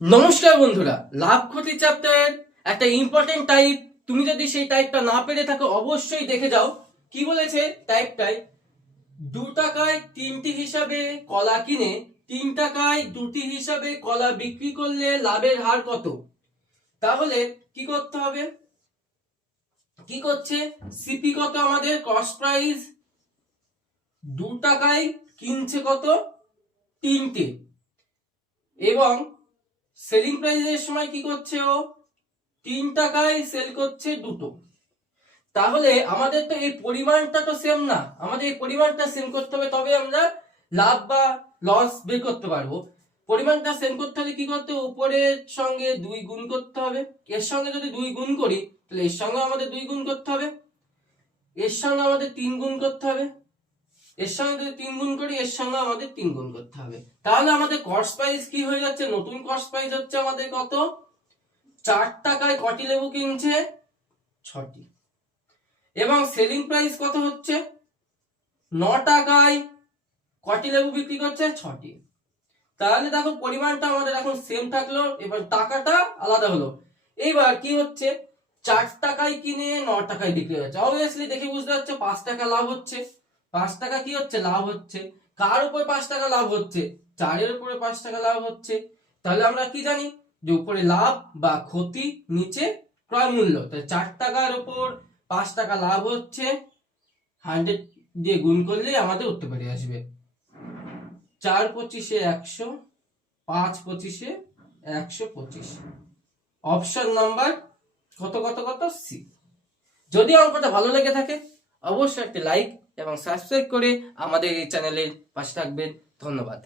নমস্কার বন্ধুরা, লাভ ক্ষতি চ্যাপ্টারের একটা ইম্পর্টেন্ট টাইপ তুমি যদি সেই টাইপটা না পেরে থাকো, অবশ্যই দেখে যাও। কি বলেছে টাইপটাই দু টাকায় তিনটি হিসাবে কলা কিনে, তিন টাকায় দুটি হিসাবে কলা বিক্রি করলে লাভের হার কত? তাহলে কি করতে হবে? কি করছে? সিপি কত আমাদের? কস্ট প্রাইস দু টাকায় কিনছে কত? তিনটে। এবং সেলিং প্রাইসের সময় কি করছে ও? তিন টাকায় সেল করছে দুটো। তাহলে আমাদের তো এই পরিমাণটা তো সেম না। আমাদের এই পরিমাণটা সেম করতে হবে, তবে আমরা লাভ বা লস বের করতে পারব। পরিমাণটা সেম করতে হলে কি করতে উপরের সঙ্গে দুই গুণ করতে হবে। এর সঙ্গে যদি দুই গুণ করি, তাহলে এর সঙ্গে আমাদের দুই গুণ করতে হবে। এর সঙ্গে আমাদের তিন গুণ করতে হবে। এর সঙ্গে যদি তিন গুণ করি, এর সঙ্গে আমাদের তিন গুণ করতে হবে। তাহলে আমাদের কস্ট প্রাইস কি হয়ে যাচ্ছে? নতুন কস্ট প্রাইস হচ্ছে আমাদের কত? চার টাকায় কটি লেবু কিনছে? ছটি। এবং সেলিং প্রাইস কত হচ্ছে? ন টাকায় কটি লেবু বিক্রি করছে? ছটি। তাহলে দেখো, পরিমাণটা আমাদের এখন সেম থাকল, এবার টাকাটা আলাদা হলো। এইবার কি হচ্ছে? চার টাকায় কিনে ন টাকায় বিক্রি হচ্ছে। অবভিয়াসলি দেখে বুঝতে পারছ, পাঁচ টাকা লাভ হচ্ছে। পাঁচ টাকা কি হচ্ছে? লাভ হচ্ছে। কার উপরে পাঁচ টাকা লাভ হচ্ছে? চারের উপরে পাঁচ টাকা লাভ হচ্ছে। তাহলে আমরা কি জানি? যে উপরে লাভ বা ক্ষতি, নিচে ক্রয় মূল্য। তাহলে চার টাকার উপর পাঁচ টাকা লাভ হচ্ছে। হান্ড্রেড দিয়ে গুণ করলে আমাদের উত্তর বেরিয়ে আসবে। চার পঁচিশে একশো, পাঁচ পঁচিশে একশো পঁচিশ। অপশন নাম্বার কত কত কত সি। যদি অঙ্কটা ভালো লেগে থাকে, অবশ্যই একটি লাইক এবং সাবস্ক্রাইব করে আমাদের এই চ্যানেলের পাশে থাকবেন। ধন্যবাদ।